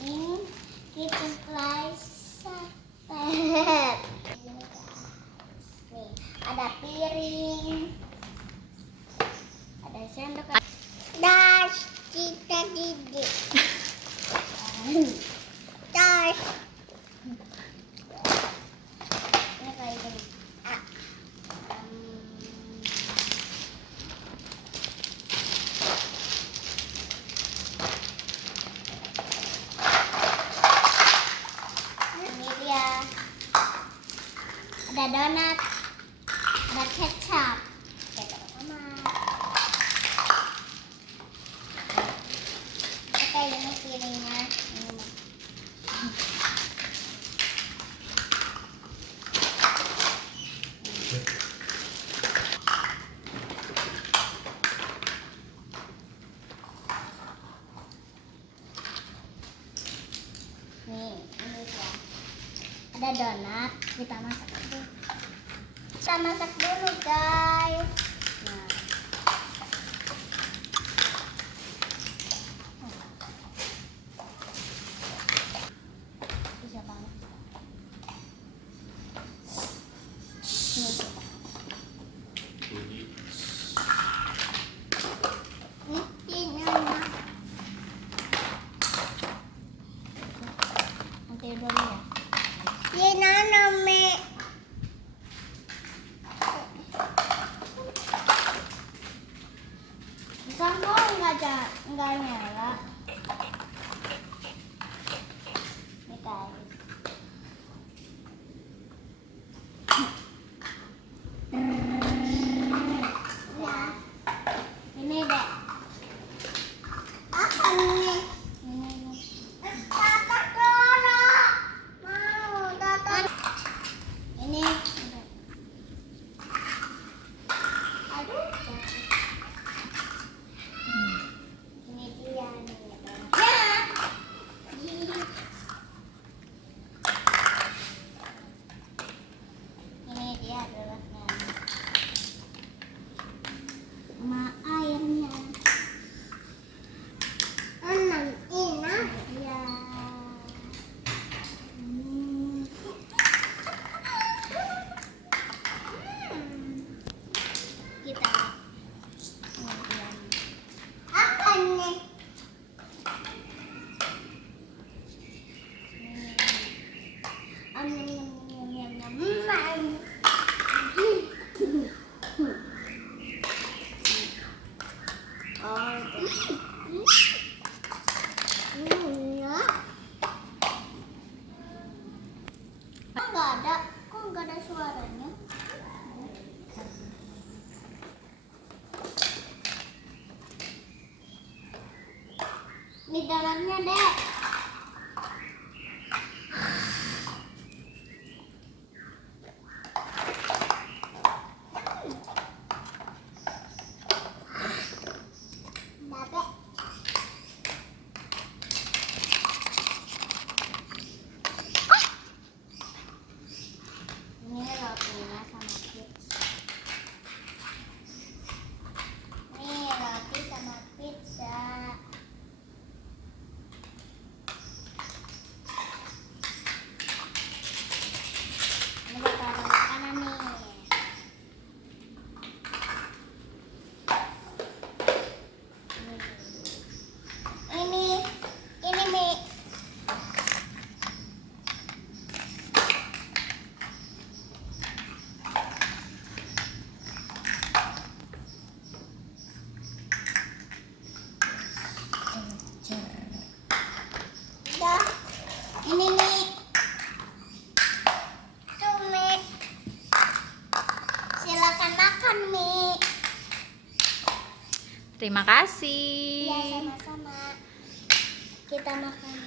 Ini kita slicer. Nih, ada piring, ada sendok, das kita didik, das. Ini kayak gini. Ini dia. Ada donat, ada kecap, kecap tomat. Oke, ini piringnya. Nih, ini dia. Ada donat, kita masak dulu. Kita masak dulu, guys. Nah. Bisa banget. Nih, coba. Ini nama. Nanti dulu ya. Ini nama. Bisa kok nggak nyala. Ini guys. Ya. Ini deh. Apa ini? Ini. Tata Clara. Mau Tata. Ini. Aduh. Ini dia nih. Ya. Ini dia donatnya. Sama airnya. Enak. Ya. Kita. Apa nih? Kok nggak ada suaranya? Di dalamnya, Dek. Babe. Ini rotinya sama pizza. Nih roti sama pizza. Ini bakal ada makanan nih. Ini mie. Udah. Ini mie. Tuh mie. Silakan makan mie. Terima kasih. Ya, sama-sama. Kita makan.